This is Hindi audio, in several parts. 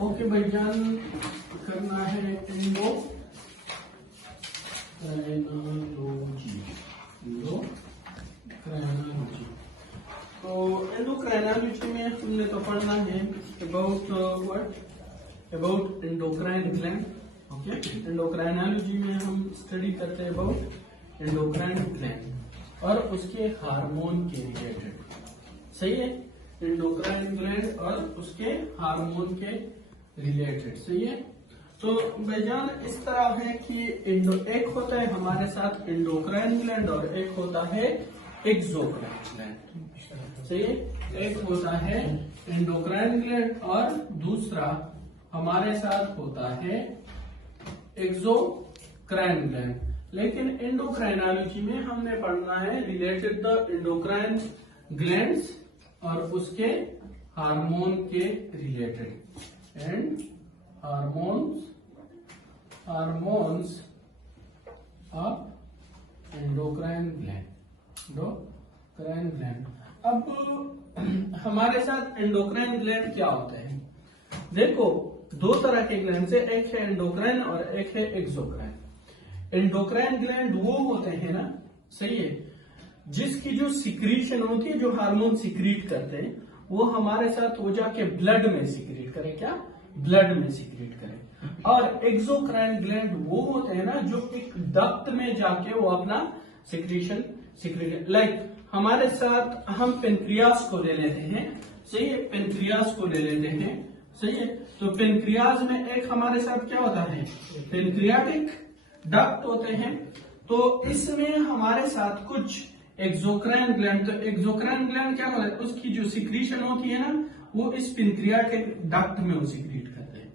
ओके भाईजान, करना है एंडोक्राइनोलॉजी। तो एंडोक्राइनोलॉजी में हमने तो पढ़ना है about endocrine gland. Okay, endocrinology में हम स्टडी करते हैं अबाउट एंडोक्राइन ग्लैंड और उसके हार्मोन के रिलेटेड। सही है, एंडोक्राइन ग्लैंड और उसके हार्मोन के रिलेटेड। सही है। तो भाईजान इस तरह है कि एक होता है हमारे साथ एंडोक्राइन ग्लैंड और एक होता है एक्सोक्राइन ग्लैंड। सही है, एक होता है एंडोक्राइन ग्लैंड और दूसरा हमारे साथ होता है एक्सोक्राइन ग्लैंड। लेकिन एंडोक्राइनोलॉजी में हमने पढ़ना है रिलेटेड द एंडोक्राइन ग्लैंड्स और उसके हार्मोन के related and hormones of endocrine gland. अब हमारे साथ एंडोक्राइन ग्लैंड क्या होता है? देखो, दो तरह के ग्लैंड है, एक है एंडोक्राइन और एक है एक्सोक्राइन। एंडोक्राइन ग्लैंड वो होते हैं ना, सही है, जिसकी जो सिक्रीशन होती है, जो हार्मोन सिक्रीट करते हैं, वो हमारे साथ हो जाके ब्लड में सिक्रीट करे। क्या? ब्लड में सिक्रीट करे। और एक्सोक्राइन ग्लैंड वो होते हैं ना, जो एक डक्ट में जाके वो अपना सिक्रीशन लाइक हमारे साथ हम पेनक्रियास को ले लेते हैं। सही है, पेनक्रियास को ले लेते हैं। सही है, तो पेनक्रियास में एक हमारे साथ क्या होता है, पेनक्रियाटिक डक्ट होते हैं। तो इसमें हमारे साथ कुछ एक्सोक्राइन ग्लैंड, तो एक्सोक्राइन ग्लैंड क्या होता है, उसकी जो सिक्रीशन होती है ना, वो इस पेनक्रियाटिक डक्ट में वो सिक्रीट करते हैं।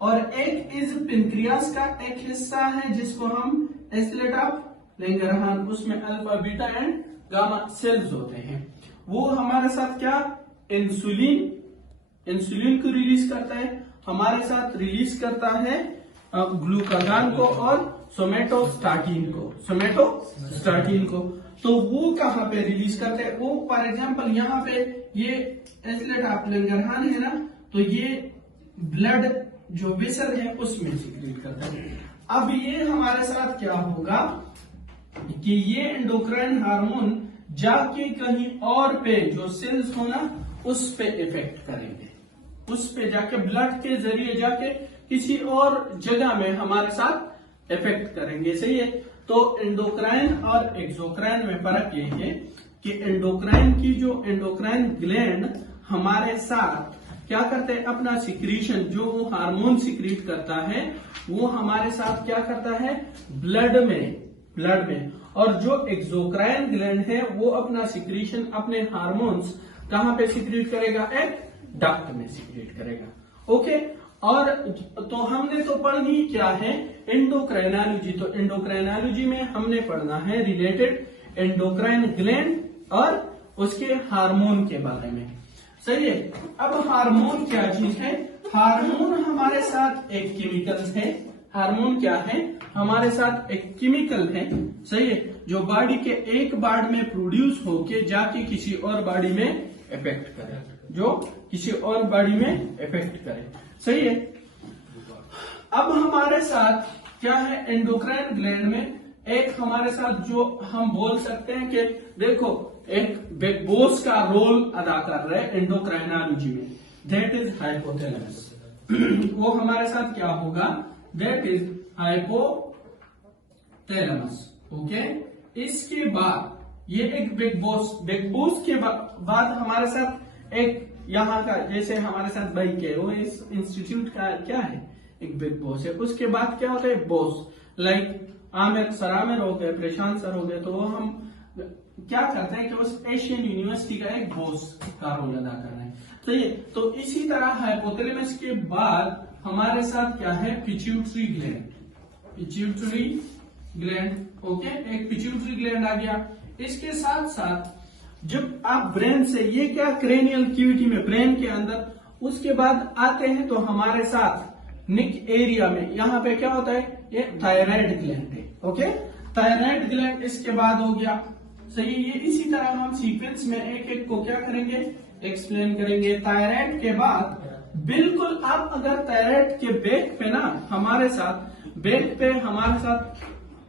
और एक इस पेनक्रियास का एक हिस्सा है जिसको हम एस्लेट ऑफ लैंगरहान, उसमें alpha beta and gamma cells होते हैं। वो हमारे साथ क्या, इंसुलिन को रिलीज करता है, हमारे साथ रिलीज करता है ग्लूकागान को और सोमेटोस्टाटिन को। तो वो कहाँ पे रिलीज करते हैं? वो फॉर एग्जांपल यहाँ पे ये एस्लेट ऑफ लैंगरहान है ना, तो ये ब्लड जो वेसल है उसमें सिक्रीट करता है। अब ये हमारे साथ क्या होगा कि ये एंडोक्राइन हार्मोन जाके कहीं और पे जो सेल्स हो ना, उस पे इफेक्ट करेंगे, उस पे जाके ब्लड के जरिए जाके किसी और जगह में हमारे साथ इफेक्ट करेंगे। सही है। तो एंडोक्राइन और एक्सोक्राइन में फर्क ये है कि एंडोक्राइन ग्लैंड हमारे साथ क्या करते हैं, अपना सिक्रीशन जो वो हार्मोन सिक्रीट करता है, वो हमारे साथ क्या करता है, ब्लड में। और जो एक्सोक्राइन ग्लैंड है वो अपना सिक्रीशन, अपने हार्मोन्स कहां पे सिक्रीट करेगा, एक डक्ट में सिक्रीट करेगा। ओके, और तो हमने तो पढ़नी क्या है, एंडोक्राइनोलॉजी। तो एंडोक्राइनोलॉजी में हमने पढ़ना है रिलेटेड एंडोक्राइन ग्लैंड और उसके हार्मोन के बारे में। सही है। अब हार्मोन क्या चीज है? हार्मोन हमारे साथ एक केमिकल है। हार्मोन क्या है? हमारे साथ एक केमिकल है। सही है, जो बॉडी के एक पार्ट में प्रोड्यूस होके जाके किसी और बॉडी में इफेक्ट करे, सही है। अब हमारे साथ क्या है, एंडोक्राइन ग्लैंड में एक हमारे साथ जो हम बोल सकते हैं कि देखो एक बिग बॉस का रोल अदा कर रहा है एंडोक्राइनोलॉजी में, दैट इज हाइपोथैलेमस। वो हमारे साथ क्या होगा, दैट इज हाइपोथैलेमस। ओके, इसके बाद ये एक बिग बॉस के बाद हमारे साथ एक यहाँ का, जैसे हमारे साथ बाइक है, वो इस इंस्टीट्यूट का क्या है, एक बिग बॉस है। उसके बाद क्या होता है, बॉस, लाइक सर आमिर हो गए, प्रशांत सर हो गए, तो वो हम क्या करते हैं कि उस एशियन यूनिवर्सिटी का एक बॉस का रोल अदा कर रहे हैं। तो ये तो इसी तरह हाइपोथैलेमस के बाद हमारे साथ क्या है, पिट्यूटरी ग्लैंड। ओके, एक पिट्यूटरी ग्लैंड आ गया। इसके साथ साथ जब आप ब्रेन से, ये क्या क्रेनियल कैविटी में, ब्रेन के अंदर, उसके बाद आते हैं तो हमारे साथ निक एरिया में यहाँ पे क्या होता है, ये थायराइड ग्लैंड है। ओके, थायराइड ग्लैंड इसके बाद हो गया। सही है। ये इसी तरह हम सीक्वेंस में एक एक को क्या करेंगे, एक्सप्लेन करेंगे। थायराइड के बाद बिल्कुल अब अगर थायराइड के बैक पे ना हमारे साथ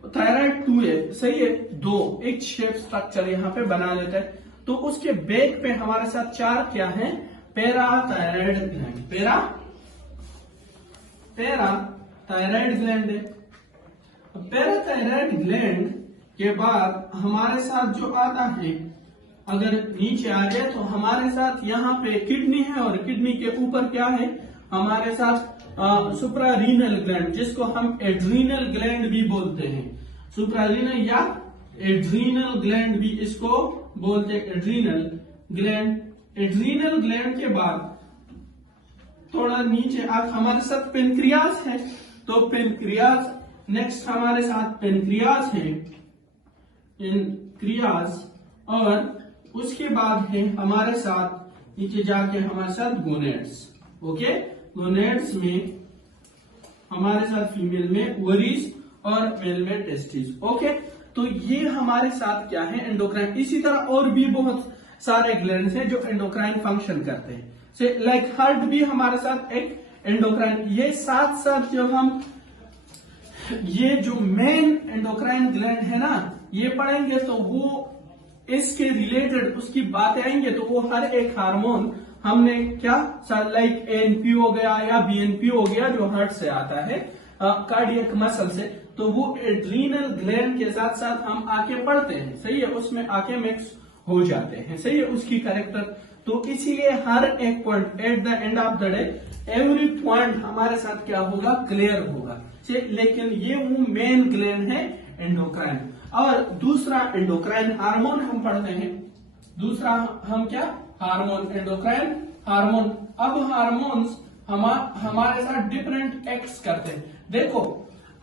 थायराइड 2 है, सही है, 2 एक शेप स्ट्रक्चर यहाँ पे बना लेते हैं। तो उसके बैक पे हमारे साथ 4 क्या है, पैराथायराइड ग्लैंड, पैराथायराइड ग्लैंड है। पैराथायराइड ग्लैंड के बाद हमारे साथ जो आता है, अगर नीचे आ जाए तो हमारे साथ यहाँ पे किडनी है और किडनी के ऊपर क्या है हमारे साथ सुप्रारीनल ग्लैंड, जिसको हम एड्रीनल ग्लैंड भी बोलते हैं। सुप्रारीनल या एड्रीनल ग्लैंड भी इसको बोलते हैं, एड्रीनल ग्लैंड। एड्रीनल ग्लैंड के बाद थोड़ा नीचे आप हमारे साथ पेनक्रियास है, तो पेनक्रियास नेक्स्ट हमारे साथ पेनक्रियास है, पेनक्रियास। और उसके बाद है हमारे साथ नीचे जाके हमारे साथ गोनेड्स। ओके, गोनेड्स में हमारे साथ फीमेल में ओवरीज और मेल में टेस्टिस। ओके, तो ये हमारे साथ क्या है, एंडोक्राइन। इसी तरह और भी बहुत सारे ग्लैंड्स हैं जो एंडोक्राइन फंक्शन करते हैं, से लाइक हार्ट भी हमारे साथ एक एंडोक्राइन। ये साथ साथ जो हम ये जो मेन एंडोक्राइन ग्लैंड है ना, ये पढ़ेंगे तो वो इसके रिलेटेड उसकी बातें आएंगे, तो वो हर एक हार्मोन हमने क्या लाइक एएनपी हो गया या बीएनपी हो गया जो हार्ट से आता है, कार्डियक मसल से, तो वो एड्रीनल ग्लैंड के साथ साथ हम आके पढ़ते हैं, सही है, उसमें आके मिक्स हो जाते हैं, सही है, उसकी कैरेक्टर। तो इसीलिए हर एक point at the end of the day every point हमारे साथ क्या होगा, क्लियर होगा। लेकिन ये वो मेन ग्लैंड है एंडोक्राइन। और दूसरा एंडोक्राइन हार्मोन हम पढ़ते हैं, दूसरा हम क्या हार्मोन, एंडोक्राइन हार्मोन। अब हार्मोन्स हमारे साथ डिफरेंट एक्ट्स करते हैं। देखो,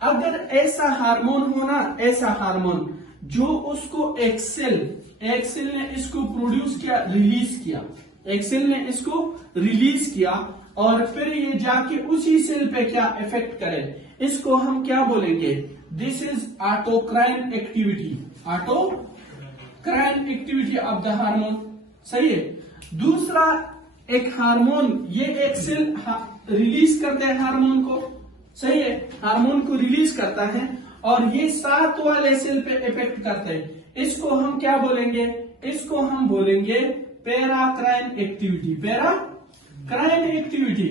अगर ऐसा हार्मोन हो ना, ऐसा हार्मोन जो उसको एक्सेल ने इसको प्रोड्यूस किया, रिलीज किया, एक्सेल ने इसको रिलीज किया और फिर ये जाके उसी सेल पे क्या इफेक्ट करे, इसको हम क्या बोलेंगे, this is autocrine activity, autocrine activity of the hormone, सही है। दूसरा एक हार्मोन, ये एक सेल रिलीज करते हैं हार्मोन को, सही है, हार्मोन को रिलीज करता है और ये साथ वाले सेल पे इफेक्ट करते हैं, इसको हम क्या बोलेंगे, इसको हम बोलेंगे पैराक्राइन एक्टिविटी, पैराक्राइन एक्टिविटी।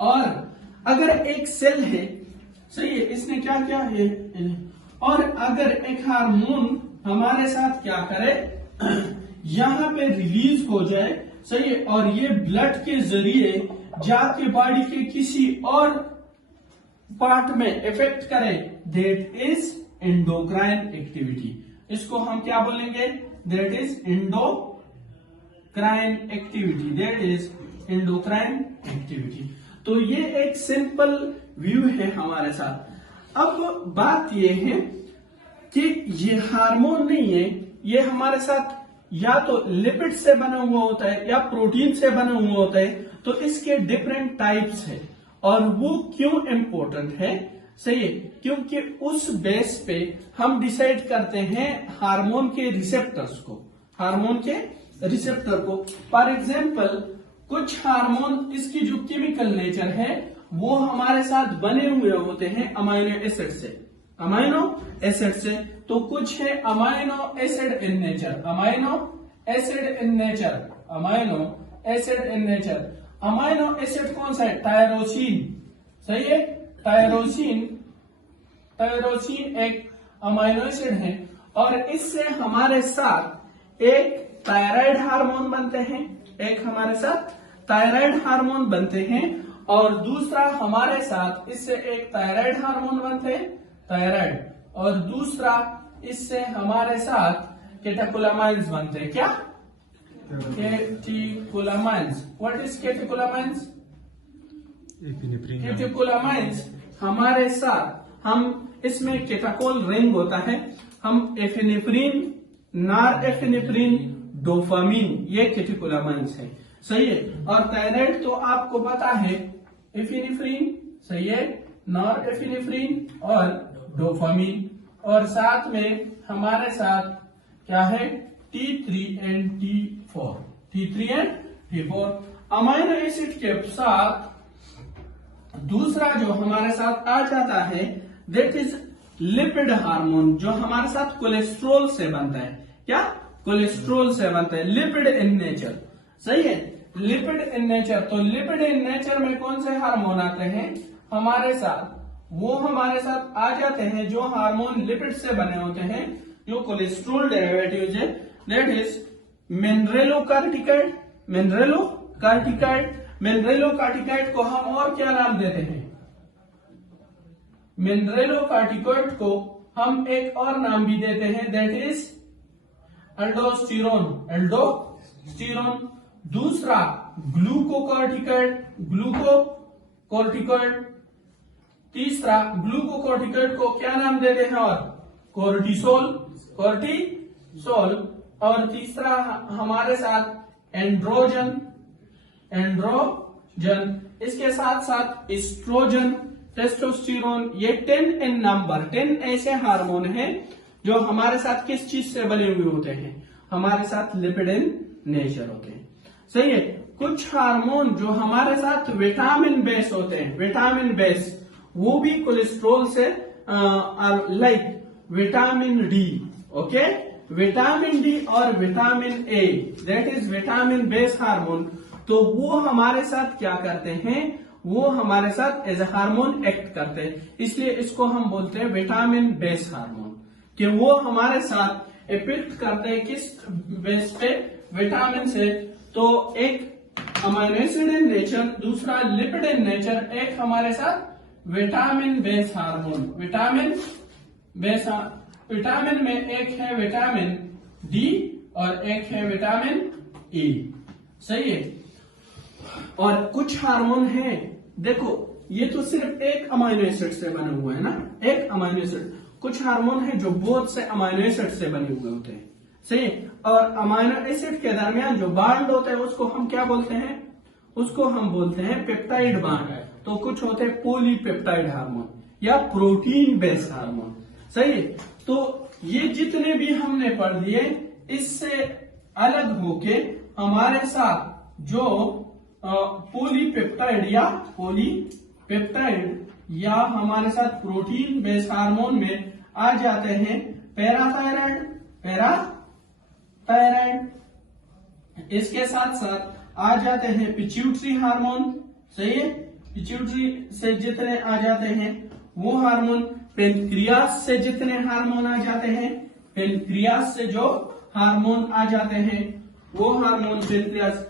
और अगर एक सेल है, सही है, इसने क्या किया है, और अगर एक हार्मोन हमारे साथ क्या करे, यहां पे रिलीज हो जाए, सही है, और ये ब्लड के जरिए जाके बॉडी के किसी और पार्ट में इफेक्ट करे, दैट इज एंडोक्राइन एक्टिविटी। इसको हम क्या बोलेंगे, that is endocrine activity, that is endocrine activity. तो ये एक सिंपल व्यू है हमारे साथ। अब बात ये है कि ये हार्मोन नहीं है, ये हमारे साथ या तो लिपिड से बना हुआ होता है या प्रोटीन से बना हुआ होता है, तो इसके डिफरेंट टाइप्स है। और वो क्यों इंपॉर्टेंट है, सही है, क्योंकि उस बेस पे हम डिसाइड करते हैं हार्मोन के रिसेप्टर्स को, हार्मोन के रिसेप्टर को। फॉर एग्जाम्पल, कुछ हार्मोन इसकी जो केमिकल नेचर है वो हमारे साथ बने हुए होते हैं अमाइनो एसिड से, अमाइनो एसिड से। तो कुछ है amino acid in nature, amino acid in nature, amino acid in nature. Amino acid कौन सा है, टायरोसिन, सही है, टायरोसिन, टायरोसिन एक अमाइनो एसिड है। और इससे हमारे साथ एक थायराइड हार्मोन बनते हैं, एक हमारे साथ थायराइड हार्मोन बनते हैं, और दूसरा हमारे साथ इससे एक थायराइड हार्मोन बनते हैं, थायराइड, और दूसरा इससे हमारे साथ कैटेकोलामाइन्स बनते हैं, क्या, कैटेकोलामाइन्स। व्हाट इज कैटेकोलामाइन्स, कैटेकोलामाइन्स हमारे साथ हम इसमें कैटाकोल रिंग होता है, हम एफिनेफ्रिन, नॉरएफिनेफ्रिन, डोपामिन, ये कैटेकोलामाइन्स है, सही है। और थायराइड तो आपको पता है, एफिनेफ्रिन, सही है, नॉरएफिनेफ्रिन और डोपामिन। और साथ में हमारे साथ क्या है T3 and T4, T3 and T4। Amino acid के साथ दूसरा जो हमारे साथ आ जाता है दैट इज लिपिड हार्मोन, जो हमारे साथ कोलेस्ट्रॉल से बनता है। क्या कोलेस्ट्रॉल से बनता है, लिपिड इन नेचर। सही है, लिपिड इन नेचर। तो लिपिड इन नेचर में कौन से हार्मोन आते हैं हमारे साथ, वो हमारे साथ आ जाते हैं जो हार्मोन लिपिड से बने होते हैं, जो कोलेस्ट्रॉल डेरिवेटिव्स है, दैट इज मिनरेलोकार्टिकाइड। मिनरेलोकार्टिकाइड को हम और क्या नाम देते हैं, मिनरेलोकार्टिकाइड को हम एक और नाम भी देते हैं, दैट इज एल्डोस्टेरोन। दूसरा ग्लूकोकॉर्टिकॉइड। तीसरा ग्लूकोकॉर्टिकॉइड को क्या नाम देते हैं, और कोर्टिसोल। और तीसरा हमारे साथ एंड्रोजन। इसके साथ साथ एस्ट्रोजन, टेस्टोस्टेरोन। ये 10 इन नंबर, 10 ऐसे हार्मोन हैं जो हमारे साथ किस चीज से बने हुए होते हैं, हमारे साथ लिपिड इन नेचर होते हैं। सही है। कुछ हार्मोन जो हमारे साथ विटामिन बेस होते हैं, विटामिन बेस, वो भी कोलेस्ट्रॉल से like vitamin D. Okay, vitamin D और vitamin A, that is vitamin base hormone. तो वो हमारे साथ क्या करते हैं, वो हमारे साथ एज ए हार्मोन एक्ट करते हैं, इसलिए इसको हम बोलते हैं विटामिन बेस हार्मोन, कि वो हमारे साथ इफेक्ट करते हैं किस बेस पे, विटामिन से। तो एक अमाइनो एसिड इन नेचर, दूसरा लिपिड इन नेचर, एक हमारे साथ विटामिन बेस हार्मोन। विटामिन में एक है विटामिन डी और एक है विटामिन ए। सही है। और कुछ हार्मोन है, देखो ये तो सिर्फ एक अमाइनो एसिड से बने हुए हैं ना, एक अमाइनो एसिड। कुछ हार्मोन है जो बहुत से अमाइनो एसिड से बने हुए होते हैं। सही। और अमाइनो एसिड के दरमियान जो बांड होता है उसको हम क्या बोलते हैं, उसको हम बोलते हैं पेप्टाइड बांड। तो कुछ होते हैं पॉलीपेप्टाइड हार्मोन या प्रोटीन बेस्ड हार्मोन। सही। तो ये जितने भी हमने पढ़ लिए, इससे अलग होके हमारे साथ जो पॉलीपेप्टाइड या हमारे साथ प्रोटीन बेस्ड हार्मोन में आ जाते हैं पैराथायराइड। इसके साथ साथ आ जाते हैं पिट्यूटरी हार्मोन। सही है। पिट्यूटरी से जितने आ जाते हैं वो हार्मोन, पेनक्रियास से जितने हार्मोन आ जाते हैं, पेनक्रियास से जो हार्मोन आ जाते हैं वो हार्मोन पेनक्रियास।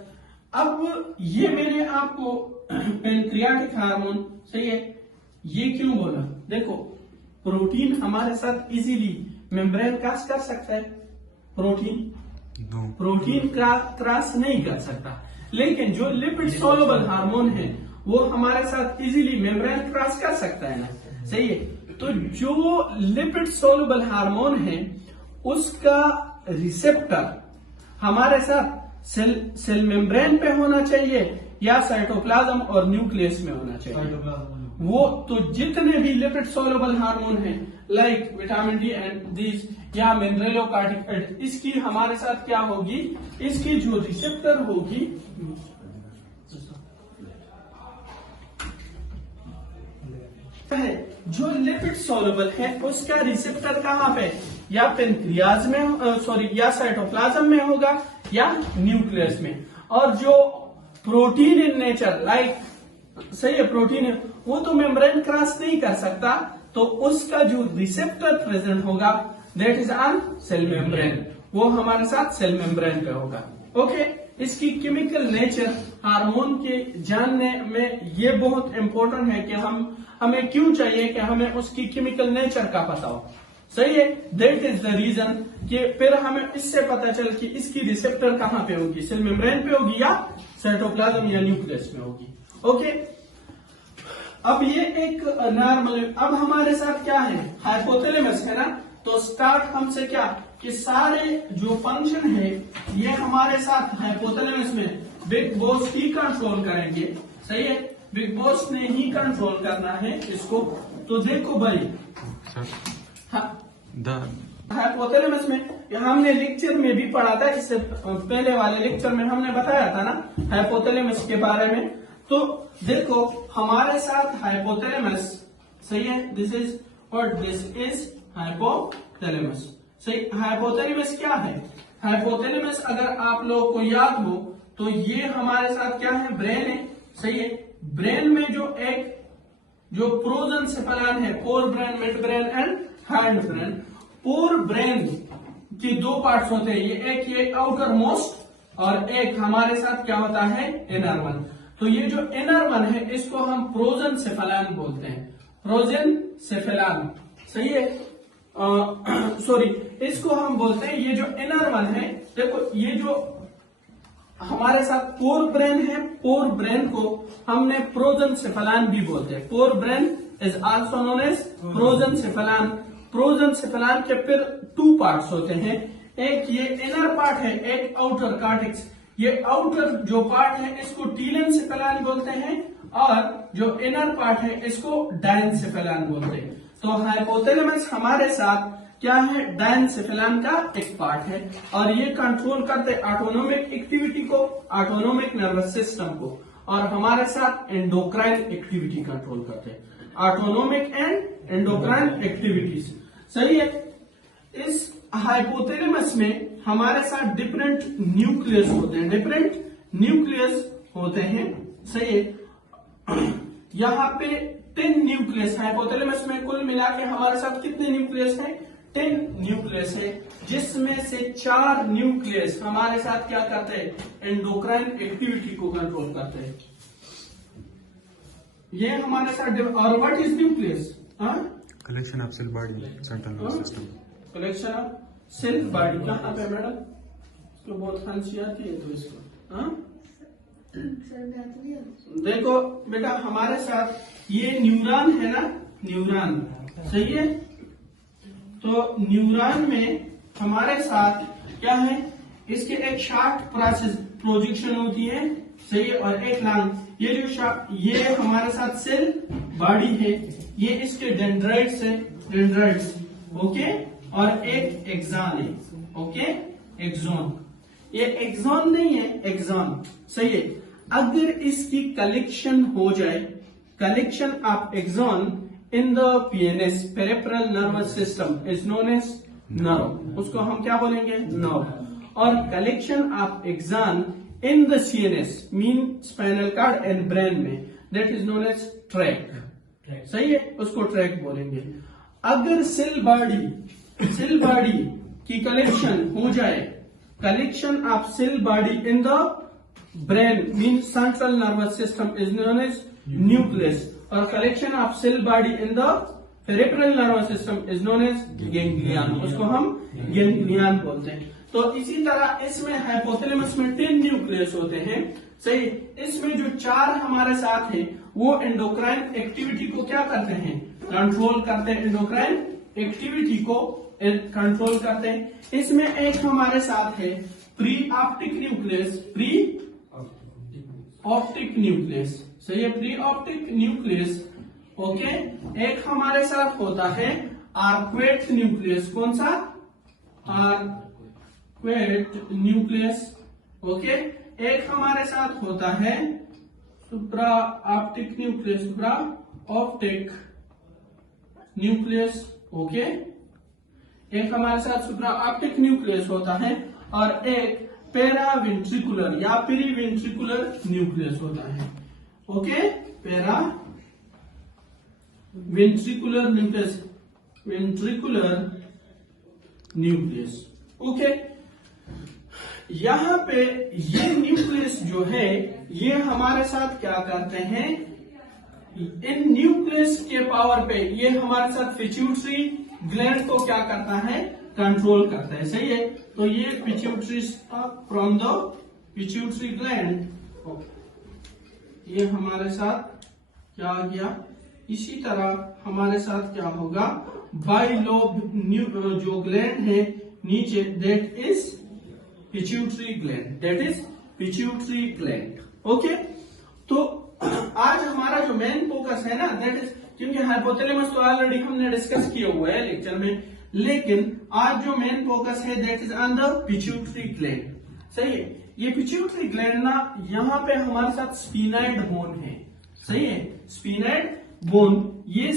अब ये मैंने आपको पेनक्रियाटिक हार्मोन, सही है, ये क्यों बोला, देखो प्रोटीन हमारे साथ इजीली मेम्ब्रेन क्रॉस कर सकता है, प्रोटीन क्रॉस नहीं कर सकता, लेकिन जो लिपिड सोलुबल हार्मोन है वो हमारे साथ इजीली मेम्ब्रेन क्रॉस कर सकता है ना। सही है। तो जो लिपिड सोलुबल हार्मोन है उसका रिसेप्टर हमारे साथ सेल मेम्ब्रेन पे होना चाहिए या साइटोप्लाज्म और न्यूक्लियस में होना चाहिए। वो तो जितने भी लिपिड सोलुबल हार्मोन हैं like vitamin D and this या मिनरेलोकार्टिकाइड, इसकी हमारे साथ क्या होगी, इसकी जो रिसेप्टर होगी है, जो लिपिड सोलुबल है उसका रिसेप्टर कहाँ पे, या पेनक्रियाज में या साइटोप्लाज्म में होगा या न्यूक्लियस में। और जो प्रोटीन इन नेचर लाइक, सही है, प्रोटीन है वो तो मेम्ब्रेन क्रॉस नहीं कर सकता, तो उसका जो रिसेप्टर प्रेजेंट होगा that is on sale membrane, वो हमारे साथ सेल मेम्ब्रेन पे होगा। ओके। इसकी केमिकल नेचर हार्मोन के जानने में ये बहुत इंपॉर्टेंट है कि हमें क्यों चाहिए कि हमें उसकी केमिकल नेचर का पता हो। सही है। दैट इज द रीजन कि फिर हमें इससे पता चल कि इसकी रिसेप्टर कहाँ पे होगी, सेल मेम्ब्रेन पे होगी या साइटोप्लाज्म या न्यूक्लियस में होगी। ओके। अब ये एक नॉर्मल, अब हमारे साथ क्या है, हाइपोथैलेमस है ना। तो स्टार्ट हमसे क्या कि सारे जो फंक्शन है ये हमारे साथ हाइपोथैलेमस में बिग बॉस ही कंट्रोल करेंगे। सही है। बिग बॉस ने ही कंट्रोल करना है इसको। तो देखो भाई, हाँ, हाइपोथैलेमस में हमने लेक्चर में भी पढ़ा था, इससे पहले वाले लेक्चर में हमने बताया था ना हाइपोथैलेमस के बारे में। तो देखो हमारे साथ हाइपोथैलेमस, सही है, दिस इज और दिस इज हाइपोथैलेमस। सही, हाइपोथैलेमस क्या है? हाइपोथैलेमस अगर आप लोगों को याद हो तो ये हमारे साथ क्या है? ब्रेन है, सही है। ब्रेन में जो प्रोजेंसेफेलन है, fore brain, mid brain and hind brain. Fore brain की दो पार्ट्स होते हैं, ये आउटर मोस्ट और एक हमारे साथ क्या होता है? Inner one. तो ये जो इनर वन है इसको हम प्रोजेंसेफेलन बोलते हैं, प्रोजेंसेफेलन, सही है। सॉरी, इसको हम बोलते हैं, ये जो इनर वन है, देखो ये जो हमारे साथ फोर ब्रेन है, फोर ब्रेन को हमने प्रोजेंसेफेलन भी बोलते हैं। Forebrain is also known as prosencephalon. Prosencephalon के फिर टू पार्ट्स होते हैं, एक ये इनर पार्ट है, एक आउटर कार्टेक्स। ये आउटर जो पार्ट है इसको टीलेंसेफेलन बोलते हैं और जो इनर पार्ट है इसको डायंसेफेलन बोलते हैं। तो हाइपोथैलेमस हमारे साथ क्या है? डायंसेफेलन का एक पार्ट है और ये कंट्रोल करते ऑटोनोमिक एक्टिविटी को, ऑटोनोमिक नर्वस सिस्टम को, और हमारे साथ एंडोक्राइन एक्टिविटी कंट्रोल करते हैं, ऑटोनोमिक एंड एंडोक्राइन एक्टिविटीज, सही है। इस हाइपोथैलेमस में हमारे साथ डिफरेंट न्यूक्लियस होते हैं, डिफरेंट न्यूक्लियस होते हैं, सही है। यहाँ पे 10 न्यूक्लियस हाइपोथैलेमस में कुल मिला के हमारे साथ कितने न्यूक्लियस हैं? 10 न्यूक्लियस है, जिसमें से 4 न्यूक्लियस हमारे साथ क्या करते हैं? एंडोक्राइन एक्टिविटी को कंट्रोल करते हैं। ये हमारे साथ, और what is nucleus? Collection of cell body central nervous system. Collection of cell body कहाँ पे मैडम? इसको बहुत खांसी आती है तो इसको देखो बेटा, हमारे साथ ये न्यूरॉन है ना, न्यूरॉन, सही है। तो न्यूरॉन में हमारे साथ क्या है? इसके एक शार्ट प्रोजेक्शन होती है, सही है, और एक लॉन्ग। ये हमारे साथ सेल बॉडी है, ये इसके डेंड्राइट्स है, डेंड्राइट्स, ओके, और एक एक्सॉन है, ओके, एक्सॉन। ये एक्सॉन नहीं है, एक्सॉन, सही है। अगर इसकी कलेक्शन हो जाए, collection of axon in the PNS, peripheral nervous system, is known as nerve, उसको हम क्या बोलेंगे? नर्व। और collection of axon in the CNS, mean spinal cord and brain में, that is known as tract, सही है, उसको ट्रैक बोलेंगे। अगर सेल बॉडी की कलेक्शन हो जाए, collection of cell body in the brain mean central nervous system is known as nucleus, और collection of cell body in the peripheral nervous system is known as ganglion, उसको हम गैंग्लियन बोलते हैं। तो इसी तरह इसमें हाइपोथैलेमस में 10 न्यूक्लियस होते हैं, सही। इसमें जो 4 हमारे साथ हैं वो एंडोक्राइन एक्टिविटी को क्या करते हैं? कंट्रोल करते हैं, एंडोक्राइन एक्टिविटी को कंट्रोल करते हैं। इसमें एक हमारे साथ है pre optic nucleus, pre optic nucleus, सही है, प्री ऑप्टिक न्यूक्लियस, ओके। एक हमारे साथ होता है आर्क्वेट न्यूक्लियस, कौन सा? Arcuate nucleus, okay. एक हमारे साथ होता है सुप्रा ऑप्टिक न्यूक्लियस, सुप्रा ऑप्टिक न्यूक्लियस, ओके। एक हमारे साथ सुप्रा ऑप्टिक न्यूक्लियस होता है और एक पेरावेंट्रिकुलर या पेरीवेंट्रिकुलर न्यूक्लियस होता है, ओके, पेरा ventricular nucleus, ventricular nucleus, okay. यहां पे ये न्यूक्लियस जो है ये हमारे साथ क्या करते हैं? इन न्यूक्लियस के पावर पे ये हमारे साथ पिट्यूटरी ग्लैंड को क्या करता है? कंट्रोल करता है, सही है। तो ये pituitary from the pituitary gland, ये हमारे साथ क्या आ गया? इसी तरह हमारे साथ क्या होगा? बाइलोब जो ग्लैंड है नीचे, that is pituitary gland, that is pituitary gland, okay. तो आज हमारा जो मेन फोकस है ना, दैट इज, क्योंकि हाइपोथैलेमस तो ऑलरेडी हमने डिस्कस किया हुआ है लेक्चर में, लेकिन आज जो मेन फोकस है that is on the pituitary gland. सही है, ये पिट्यूटरी ग्लैंड ना यहाँ पे हमारे साथ स्फीनाइड बोन है। सही है, स्फीनाइड बोन ये